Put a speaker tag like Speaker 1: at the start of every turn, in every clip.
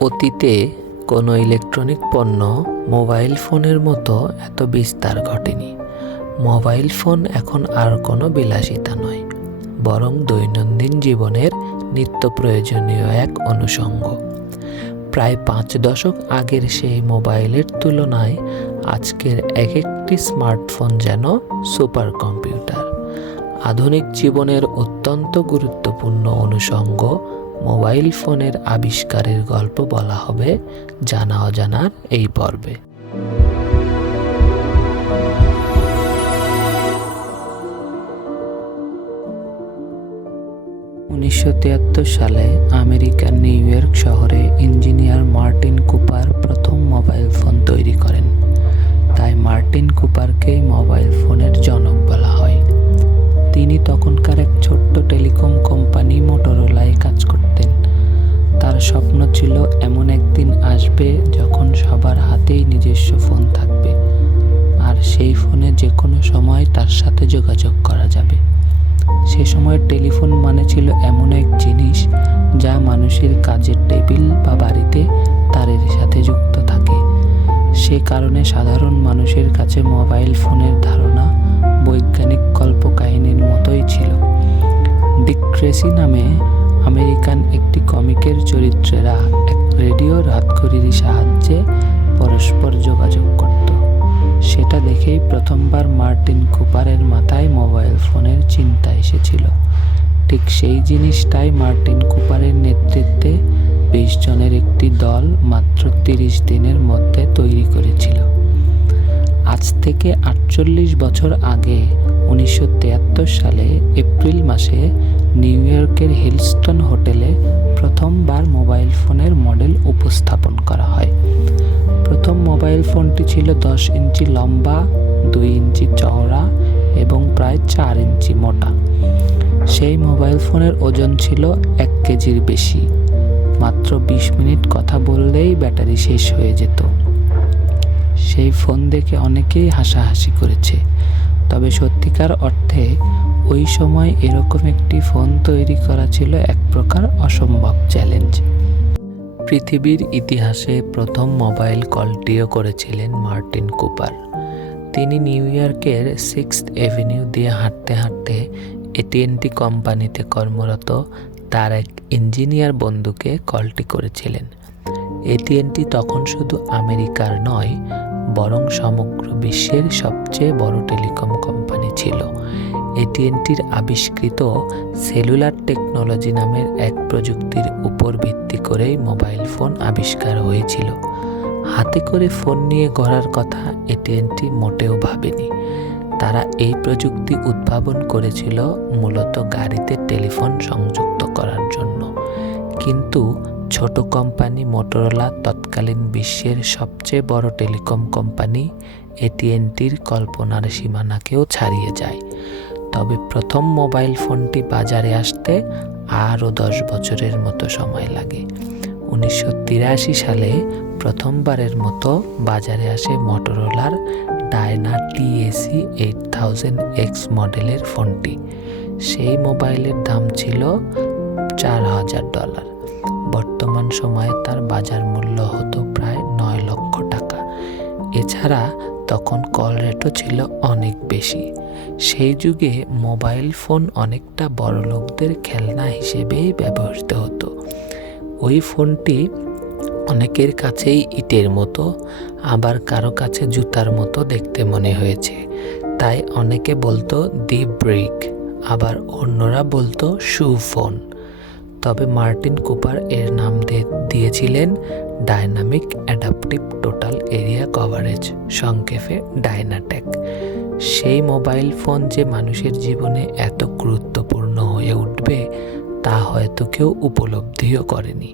Speaker 1: অতীতে কোনো ইলেকট্রনিক পণ্য মোবাইল ফোনের মতো এত বিস্তার ঘটেনি। মোবাইল ফোন এখন আর কোনো বিলাসিতা নয়, বরং দৈনন্দিন জীবনের নিত্য প্রয়োজনীয় এক অনুষঙ্গ। প্রায় পাঁচ দশক আগের সেই মোবাইলের তুলনায় আজকের এক একটি স্মার্টফোন যেন সুপার কম্পিউটার আধুনিক জীবনের অত্যন্ত গুরুত্বপূর্ণ অনুষঙ্গ মোবাইল ফোনের আবিষ্কারের গল্প বলা হবে জানা অজানার এই পর্বে। উনিশশো তিয়াত্তর সালে আমেরিকার নিউ ইয়র্ক শহরে ইঞ্জিনিয়ার মার্টিন কুপার প্রথম মোবাইল ফোন তৈরি করেন। তাই মার্টিন কুপারকেই মোবাইল ফোনের জনক বলা হয়। তিনি তখনকার এক ছোট্ট টেলিকম কোম্পানি মোটরোলায় কাজ করতেন। তার স্বপ্ন ছিল এমন একদিন আসবে যখন সবার হাতেই নিজস্ব ফোন থাকবে, আর সেই ফোনে যে কোনো সময় তার সাথে যোগাযোগ করা যাবে। সে সময় টেলিফোন মানে ছিল এমন এক জিনিস যা মানুষের কাজের টেবিল বা বাড়িতে তারের সাথে যুক্ত থাকে। সে কারণে সাধারণ মানুষের কাছে মোবাইল ফোনের ধারণা বৈজ্ঞানিক কল্পকাহিনীর মতোই ছিল। ডিক ট্রেসি নামে আমেরিকান একটি কমিকের চরিত্রেরা এক রেডিও রাতঘড়ির সাহায্যে পরস্পর যোগাযোগ করত। সেটা দেখেই প্রথমবার মার্টিন কুপারের মাথায় মোবাইল ফোনের চিন্তা এসেছিল। ঠিক সেই জিনিসটাই মার্টিন কুপারের নেতৃত্বে বিশ জনের একটি দল মাত্র তিরিশ দিনের মধ্যে তৈরি করেছিল। আজ থেকে আটচল্লিশ বছর আগে, উনিশশো সালে এপ্রিল মাসে নিউ ইয়র্কের হিলস্টন হোটেলে প্রথমবার মোবাইল ফোনের মডেল উপস্থাপন করা হয়। প্রথম মোবাইল ফোনটি ছিল দশ ইঞ্চি লম্বা, দুই ইঞ্চি চওড়া এবং প্রায় চার ইঞ্চি মোটা। সেই মোবাইল ফোনের ওজন ছিল এক কেজির বেশি। মাত্র বিশ মিনিট কথা বললেই ব্যাটারি শেষ হয়ে যেত। সেই ফোন দেখে অনেকেই হাসাহাসি করেছে। তবে সত্যিকার অর্থে ওই সময় এরকম একটি ফোন তৈরি করা ছিল এক প্রকার অসম্ভব চ্যালেঞ্জ। পৃথিবীর ইতিহাসে প্রথম মোবাইল কলটিও করেছিলেন মার্টিন কুপার। তিনি নিউ ইয়র্কের সিক্স এভিনিউ দিয়ে হাঁটতে হাঁটতে এটিএনটি কোম্পানিতে কর্মরত তার এক ইঞ্জিনিয়ার বন্ধুকে কলটি করেছিলেন। এটিএনটি তখন শুধু আমেরিকার নয় বরং সমগ্র বিশ্বের সবচেয়ে বড় টেলিকম কোম্পানি ছিল। এটিএনটির আবিষ্কৃত সেলুলার টেকনোলজি নামের এক প্রযুক্তির উপর ভিত্তি করেই মোবাইল ফোন আবিষ্কার হয়েছিল। হাতে করে ফোন নিয়ে গড়ার কথা এটিএনটি মোটেও ভাবেনি। তারা এই প্রযুক্তি উদ্ভাবন করেছিল মূলত গাড়িতে টেলিফোন সংযুক্ত করার জন্য। কিন্তু ছোট কোম্পানি মোটরোলা তৎকালীন বিশ্বের সবচেয়ে বড় টেলিকম কোম্পানি এটিএনটির কল্পনার সীমানাকেও ছাড়িয়ে যায়। তবে প্রথম মোবাইল ফোনটি বাজারে আসতে আরও দশ বছরের মতো সময় লাগে। উনিশশো তিরাশি সালে প্রথমবারের মতো বাজারে আসে মোটরোলার Dyna TAC eight thousand X মডেলের ফোনটি। সেই মোবাইলের দাম ছিল চার হাজার ডলার। বর্তমান সময়ে তার বাজার মূল্য হতো প্রায় নয় লক্ষ টাকা। এছাড়া তখন কল রেটও ছিল অনেক বেশি। সেই যুগে মোবাইল ফোন অনেকটা বড় লোকদের খেলনা হিসেবেই ব্যবহৃত হতো। ওই ফোনটি অনেকের কাছেই ইটের মতো, আবার কারও কাছে জুতার মতো দেখতে মনে হয়েছে। তাই অনেকে বলতো, দি ব্রেক আবার অন্যরা বলতো, শু ফোন তবে মার্টিন কুপার এর নাম দিয়েছিলেন dynamic adaptive total area coverage সংক্ষেপে ডায়নাটেক। সেই মোবাইল ফোন যে মানুষের জীবনে এত গুরুত্বপূর্ণ হয়ে উঠবে, তা হয়তো কেউ উপলব্ধিও করেনি।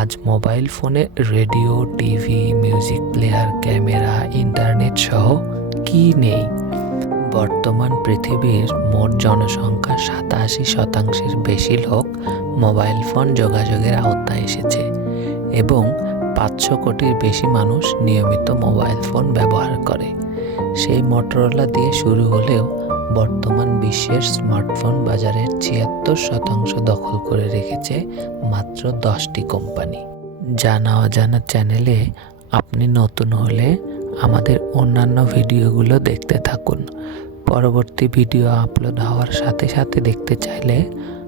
Speaker 1: আজ মোবাইল ফোনে radio, TV, music player, camera, internet সহ কি নেই? বর্তমান পৃথিবীর মোট জনসংখ্যা সাতাশি শতাংশের বেশি লোক মোবাইল ফোন যোগাযোগের আওতায় এসেছে এবং পাঁচশো কোটির বেশি মানুষ নিয়মিত মোবাইল ফোন ব্যবহার করে। সেই মোটরোলা দিয়ে শুরু হলেও বর্তমান বিশ্বের স্মার্টফোন বাজারের ছিয়াত্তর শতাংশ দখল করে রেখেছে মাত্র দশটি কোম্পানি। জানা অজানা চ্যানেলে আপনি নতুন হলে আমাদের অন্যান্য ভিডিওগুলো দেখতে থাকুন। পরবর্তী ভিডিও আপলোড হওয়ার সাথে সাথে দেখতে চাইলে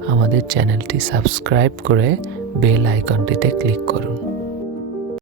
Speaker 1: আমাদের চ্যানেলটি সাবস্ক্রাইব করে বেল আইকনটিতে ক্লিক করুন।